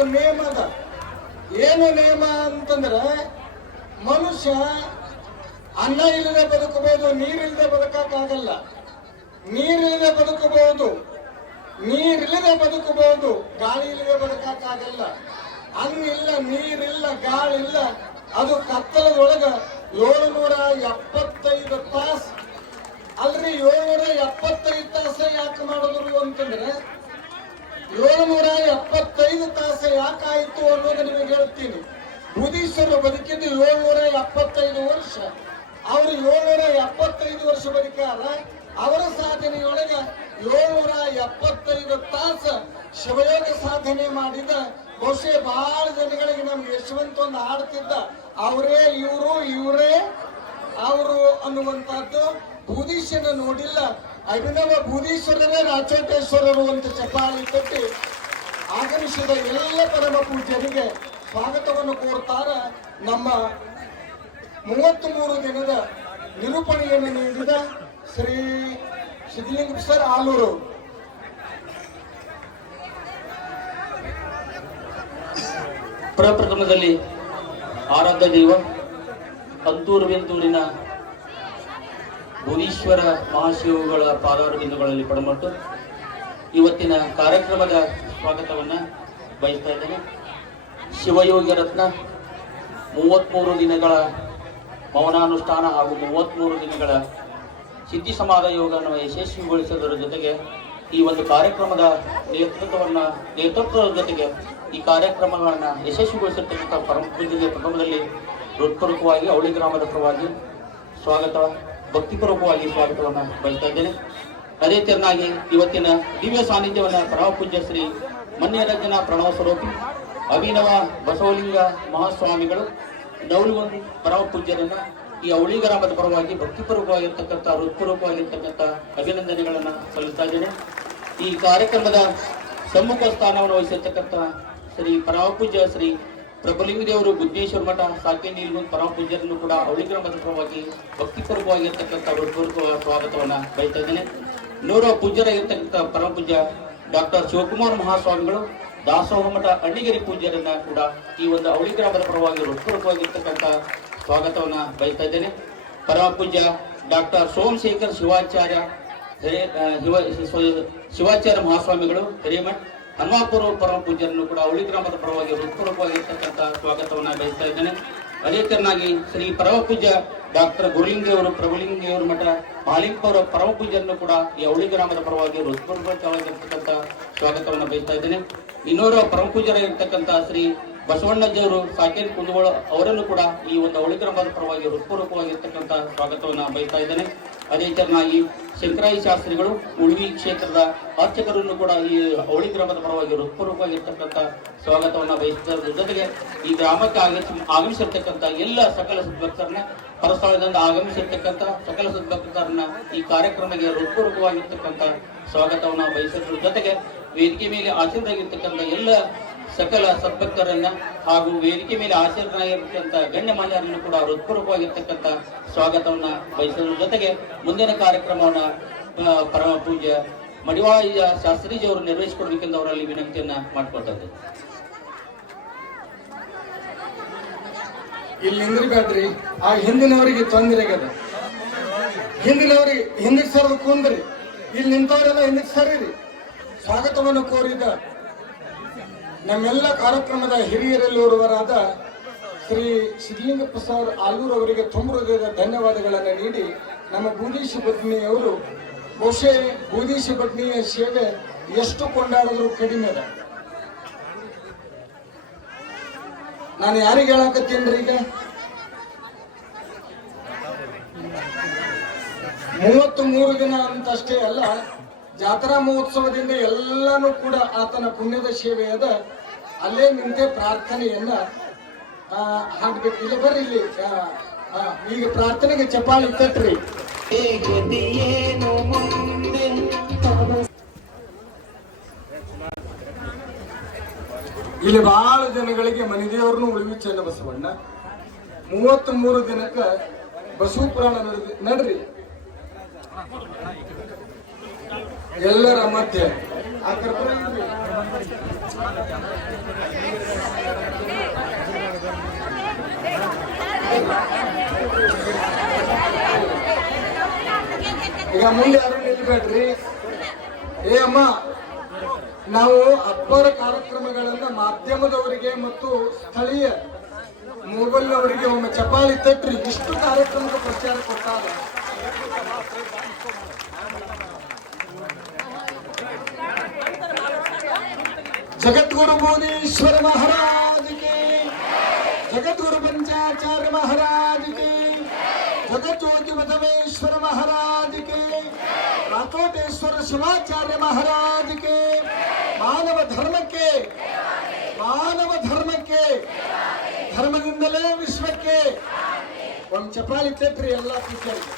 ಒಂದು ನೇಮ ಅದ. ಏನು ನೇಮ ಅಂತಂದ್ರೆ ಮನುಷ್ಯ ಅನ್ನ ಇಲ್ಲದೆ ಬದುಕಬಹುದು, ನೀರಿಲ್ಲದೆ ಬದುಕಕ್ಕಾಗಲ್ಲ. ನೀರಿಲ್ಲದೆ ಬದುಕಬಹುದು, ನೀರಿಲ್ಲದೆ ಬದುಕಬಹುದು, ಗಾಳಿ ಇಲ್ಲದೆ ಬದುಕಕ್ಕಾಗಲ್ಲ. ಅನ್ನಿಲ್ಲ, ನೀರಿಲ್ಲ, ಗಾಳಿಲ್ಲ, ಅದು ಕತ್ತಲದೊಳಗ 775 ತಾಸು. ಅಲ್ರಿ 775 ತಾಸು ಯಾಕೆ ಮಾಡಿದ್ರು ಅಂತಂದ್ರೆ 775 ತಾಸು ಯಾಕಾಯ್ತು ಅನ್ನೋದು ನಿಮಗೆ ಹೇಳ್ತೀನಿ. ಬುಧೀಶ್ವರರು ಬದುಕಿದ್ದು 775 ವರ್ಷ. ಅವರು 775 ವರ್ಷ ಬದುಕಾರ. ಅವರ ಸಾಧನೆಯೊಳಗ 775 ತಾಸು ಶಿವಯೋಗ ಸಾಧನೆ ಮಾಡಿದ. ಬಹುಶಃ ಬಹಳ ಜನಗಳಿಗೆ ನಮ್ಗೆ ಯಶವಂತ ಒಂದು ಹಾಡ್ತಿದ್ದ, ಅವರೇ ಇವರು, ಇವರೇ ಅವರು ಅನ್ನುವಂತಹದ್ದು. ಬೂದೀಶನ ನೋಡಿಲ್ಲ, ಅಭಿನವ ಬೂದೀಶ್ವರರೇ ರಾಚೋಟೇಶ್ವರರು ಅಂತ ಚಪ್ಪಾಳಿ ತಟ್ಟಿ ಆಗಮಿಸಿದ ಎಲ್ಲ ಪರಮ ಪೂಜ್ಯರಿಗೆ ಸ್ವಾಗತವನ್ನು ಕೋರ್ತಾರ. ನಮ್ಮ 33 ದಿನದ ನಿರೂಪಣೆಯನ್ನು ನೀಡಿದ ಶ್ರೀ ಸಿದ್ಧಲಿಂಗ ಸರ್ ಆಲೂರು. ಪ್ರಪ್ರಥಮದಲ್ಲಿ ಆರಾಧ್ಯ ದೈವ ಅಂತೂರಿನ ಬುಧೀಶ್ವರ ಮಹಾಶಿವಗಳ ಪಾದಾರ ಬಿಂದುಗಳಲ್ಲಿ ಪಡಮಟ್ಟು ಇವತ್ತಿನ ಕಾರ್ಯಕ್ರಮದ ಸ್ವಾಗತವನ್ನು ಬಯಸ್ತಾ ಇದ್ದೇನೆ. ಶಿವಯೋಗಿ ರತ್ನ 33 ದಿನಗಳ ಮೌನಾನುಷ್ಠಾನ ಹಾಗೂ 33 ದಿನಗಳ ಸಿದ್ಧಿ ಸಮಾಧ ಯೋಗವನ್ನು ಯಶಸ್ವಿಗೊಳಿಸುವುದರ ಜೊತೆಗೆ ಈ ಒಂದು ಕಾರ್ಯಕ್ರಮದ ನೇತೃತ್ವದ ಜೊತೆಗೆ ಈ ಕಾರ್ಯಕ್ರಮಗಳನ್ನು ಯಶಸ್ವಿಗೊಳಿಸಿರ್ತಕ್ಕಂಥ ಪರಮ ಪೂಜ್ಯರಿಗೆ ಪ್ರಥಮದಲ್ಲಿ ಹೃತ್ಪೂರ್ವಕವಾಗಿ ಅವಳಿ ಗ್ರಾಮದ ಪರವಾಗಿ ಸ್ವಾಗತ, ಭಕ್ತಿಪೂರ್ವಕವಾಗಿ ಸ್ವಾಗತವನ್ನು ಬಯಸ್ತಾ ಇದ್ದೇನೆ. ಅದೇ ತೆರನಾಗಿ ಇವತ್ತಿನ ದಿವ್ಯ ಸಾನ್ನಿಧ್ಯವನ್ನು ಪರಮ ಪೂಜ್ಯ ಶ್ರೀ ಮನ್ಯರಂಜನ ಪ್ರಣವ ಸ್ವರೂಪಿ ಅಭಿನವ ಬಸವಲಿಂಗ ಮಹಾಸ್ವಾಮಿಗಳು ನವಲಗುಂದಿ ಪರಮ ಪೂಜ್ಯರನ್ನ ಈ ಅವಳಿ ಗ್ರಾಮದ ಪರವಾಗಿ ಭಕ್ತಿಪೂರ್ವಕವಾಗಿರ್ತಕ್ಕಂಥ ಹೃತ್ಪೂರ್ವಕವಾಗಿರ್ತಕ್ಕಂಥ ಅಭಿನಂದನೆಗಳನ್ನು ಸಲ್ಲಿಸ್ತಾ ಇದ್ದೇನೆ. ಈ ಕಾರ್ಯಕ್ರಮದ ಸಮ್ಮುಖ ಸ್ಥಾನವನ್ನು ವಹಿಸಿರ್ತಕ್ಕಂಥ ಶ್ರೀ ಪರಮ ಪೂಜ್ಯ ಶ್ರೀ ಪ್ರಭುಲಿಂಗ ದೇವರು ಬುದ್ಧೇಶ್ವರ ಮಠ ಸಾಕೆ ನೀಲಗುಂದಿ ಪರಮ ಪೂಜ್ಯರನ್ನು ಕೂಡ ಅವಳಿ ಗ್ರಾಮದ ಪರವಾಗಿ ಭಕ್ತಿಪೂರ್ವಕವಾಗಿರ್ತಕ್ಕಂಥ ಹೃತ್ಪೂರ್ವಕ ಸ್ವಾಗತವನ್ನು ಬಯಸ್ತಾ ಇದ್ದೇನೆ. 100 ಪೂಜ್ಯರಾಗಿರ್ತಕ್ಕಂಥ ಪರಮ ಪೂಜ್ಯ ಡಾಕ್ಟರ್ ಶಿವಕುಮಾರ್ ಮಹಾಸ್ವಾಮಿಗಳು ದಾಸೋಹ ಮಠ ಅಣ್ಣಿಗೇರಿ ಪೂಜ್ಯರನ್ನ ಕೂಡ ಈ ಒಂದು ಅವಳಿ ಗ್ರಾಮದ ಪರವಾಗಿ ಹೃತ್ಪೂರ್ವಕವಾಗಿರ್ತಕ್ಕಂಥ ಸ್ವಾಗತವನ್ನು ಬಯಸ್ತಾ ಇದ್ದೇನೆ. ಪರಮ ಪೂಜ್ಯ ಡಾಕ್ಟರ್ ಸೋಮಶೇಖರ್ ಶಿವಾಚಾರ್ಯ ಮಹಾಸ್ವಾಮಿಗಳು ಹಿರೇಮಠ್ ಹನುಮಾಪುರ ಪರಮ ಪೂಜ್ಯರನ್ನು ಕೂಡ ಅವಳಿ ಗ್ರಾಮದ ಪರವಾಗಿ ಹೃತ್ಪೂರ್ವಕವಾಗಿರ್ತಕ್ಕಂಥ ಸ್ವಾಗತವನ್ನು ಬಯಸ್ತಾ ಇದ್ದೇನೆ. ಅದೇ ತೆರನಾಗಿ ಶ್ರೀ ಪರಮ ಪೂಜ್ಯ ಡಾಕ್ಟರ್ ಗುರುಲಿಂಗೇವರು ಪ್ರಭುಲಿಂಗೇವರು ಮಠ ಮಹಾಲಿಂಗಪುರ ಪರಮ ಪೂಜ್ಯರನ್ನು ಕೂಡ ಈ ಅವಳಿ ಗ್ರಾಮದ ಪರವಾಗಿ ಹೃತ್ಪೂರ್ವಕವಾಗಿರ್ತಕ್ಕಂಥ ಸ್ವಾಗತವನ್ನು ಬಯಸ್ತಾ ಇದ್ದೇನೆ. ಇನ್ನೋರ್ವ ಪರಮ ಪೂಜ್ಯರಾಗಿರ್ತಕ್ಕಂಥ ಶ್ರೀ ಬಸವಣ್ಣಜ್ಜಿಯವರು ಸಾಕೇರಿ ಕುಂದಗೋಳ ಅವರನ್ನು ಕೂಡ ಈ ಒಂದು ಅವಳಿ ಗ್ರಾಮದ ಪರವಾಗಿ ಹೃತ್ಪೂರ್ವಕವಾಗಿರ್ತಕ್ಕಂಥ ಸ್ವಾಗತವನ್ನು ಬಯಸ್ತಾ ಇದ್ದೇನೆ. ಅದೇ ತೆರನಾಗಿ ಶಂಕರಾಯಿ ಶಾಸ್ತ್ರಿಗಳು ಉಡುಪಿ ಕ್ಷೇತ್ರದ ಅರ್ಚಕರನ್ನು ಕೂಡ ಈ ಅವಳಿ ಗ್ರಾಮದ ಪರವಾಗಿ ಹೃತ್ಪೂರ್ವಕವಾಗಿರ್ತಕ್ಕಂಥ ಸ್ವಾಗತವನ್ನು ಬಯಸಿದ ಜೊತೆಗೆ ಈ ಗ್ರಾಮಕ್ಕೆ ಆಗಮಿಸಿರ್ತಕ್ಕಂಥ ಎಲ್ಲ ಸಕಲ ಸದ್ಭಕ್ತರನ್ನ ಪರಸ್ಥಳದಿಂದ ಆಗಮಿಸಿರ್ತಕ್ಕಂಥ ಸಕಲ ಸದ್ಭಕ್ತರನ್ನ ಈ ಕಾರ್ಯಕ್ರಮಕ್ಕೆ ಹೃತ್ಪೂರ್ವಕವಾಗಿರ್ತಕ್ಕಂಥ ಸ್ವಾಗತವನ್ನು ಬಯಸಿದ್ರ ಜೊತೆಗೆ ವೇದಿಕೆ ಮೇಲೆ ಆಸೀನರಾಗಿರ್ತಕ್ಕಂಥ ಎಲ್ಲ ಸಕಲ ಸದ್ಭಕ್ತರನ್ನ ಹಾಗೂ ವೇದಿಕೆ ಮೇಲೆ ಆಸೀನರಾಗಿರ್ತಕ್ಕಂಥ ಗಣ್ಯಮಾನ್ಯರನ್ನು ಕೂಡ ಹೃತ್ಪೂರ್ವಕವಾಗಿರ್ತಕ್ಕಂಥ ಸ್ವಾಗತವನ್ನ ಬಯಸುವುದರ ಜೊತೆಗೆ ಮುಂದಿನ ಕಾರ್ಯಕ್ರಮವನ್ನು ಪರಮ ಪೂಜ್ಯ ಮಡಿವಾಳ ಶಾಸ್ತ್ರೀಜಿಯವರು ನಿರ್ವಹಿಸಿಕೊಡ್ಬೇಕೆಂದು ಅವರಲ್ಲಿ ವಿನಂತಿಯನ್ನ ಮಾಡ್ಕೊಳ್ತಾ ಇದ್ದೇವೆ. ಇಲ್ಲಿ ನಿಂದ್ರಬೇಡ್ರಿ, ಆ ಹಿಂದಿನವರಿಗೆ ತೊಂದರೆ ಆಗದ. ಹಿಂದಿನವರಿಗೆ ಹಿಂದಕ್ಕೆ ಸರ್ ಕುಂದ್ರಿ, ಇಲ್ಲಿ ನಿಂತವರೆಲ್ಲ ಹಿಂದಕ್ಕೆ ಸರಿರಿ. ಸ್ವಾಗತವನ್ನು ಕೋರಿದ ನಮ್ಮೆಲ್ಲ ಕಾರ್ಯಕ್ರಮದ ಹಿರಿಯರಲ್ಲಿ ಓರ್ವರಾದ ಶ್ರೀ ಸಿದ್ಧಲಿಂಗ ಪ್ರಸಾದ್ ಆಲೂರು ಅವರಿಗೆ ತುಂಬ ಹೃದಯದ ಧನ್ಯವಾದಗಳನ್ನು ನೀಡಿ ನಮ್ಮ ಬೂದೀಶಿ ಭಟ್ನಿಯವರು ಬಹುಶಃ ಬೂದೀಶಿ ಭಟ್ನಿಯ ಸೇವೆ ಎಷ್ಟು ಕೊಂಡಾಡಿದ್ರು ಕಡಿಮೆ ಅದ. ನಾನು ಯಾರಿಗೆ ಹೇಳಕತ್ತೀನಿ ಈಗ 33 ದಿನ ಅಂತಷ್ಟೇ ಅಲ್ಲ, ಜಾತ್ರಾ ಮಹೋತ್ಸವದಿಂದ ಎಲ್ಲಾನು ಕೂಡ ಆತನ ಪುಣ್ಯದ ಸೇವೆ ಅದ. ಅಲ್ಲೇ ನಿಂತೆ ಪ್ರಾರ್ಥನೆಯನ್ನ ಹಾಕ್ಬೇಕು. ಇಲ್ಲಿ ಬರ್ರಿ, ಇಲ್ಲಿ ಈಗ ಪ್ರಾರ್ಥನೆಗೆ ಚಪ್ಪಾಳಿ ತಟ್ರಿ. ಇಲ್ಲಿ ಬಹಳ ಜನಗಳಿಗೆ ಮನೆದೇವ್ರನ್ನು ಉಳಿವಿ ಚೆನ್ನ ಬಸವಣ್ಣ 33 ದಿನಕ್ಕ ಬಸವ ಪುರಾಣ ನಡ್ರಿ ಎಲ್ಲರ ಮಧ್ಯೆ ಆ ಕರ್ಪೂರ ಇಲ್ರಿ. ಈಗ ಮುಂದೆ ಯಾರು ನಿಲ್ಬೇಡ್ರಿ. ಏ ಅಮ್ಮ, ನಾವು ಅಬ್ಬರ ಕಾರ್ಯಕ್ರಮಗಳನ್ನ ಮಾಧ್ಯಮದವರಿಗೆ ಮತ್ತು ಸ್ಥಳೀಯ ಮೊಬೈಲ್ ಅವರಿಗೆ ಒಮ್ಮೆ ಚಪಾಳಿ ತಟ್ರಿ. ಇಷ್ಟು ಕಾರ್ಯಕ್ರಮದ ಪ್ರಚಾರ ಕೊಟ್ಟಾಗ ಜಗದ್ಗುರು ಭುವನೇಶ್ವರ ಮಹಾರಾಜ್ ಕೆ, ಜಗದ್ಗುರು ಪಂಚಾಚಾರ್ಯ ಮಹಾರಾಜ್ ಕೆ, ಜಗಜ್ಯೋತಿ ಬಸವೇಶ್ವರ ಮಹಾರಾಜ್ ಕೆ, ರಾಕೋಟೇಶ್ವರ ಶಿವಾಚಾರ್ಯ ಮಹಾರಾಜ್ ಕೆ, ಮಾನವ ಧರ್ಮಕ್ಕೆ, ಮಾನವ ಧರ್ಮಕ್ಕೆ, ಧರ್ಮದಿಂದಲೇ ವಿಶ್ವಕ್ಕೆ. ಒಂದು ಚಪ್ರಾಳಿ ತಟ್ರಿ ಎಲ್ಲ ಪೂಜಾರಿಗೆ.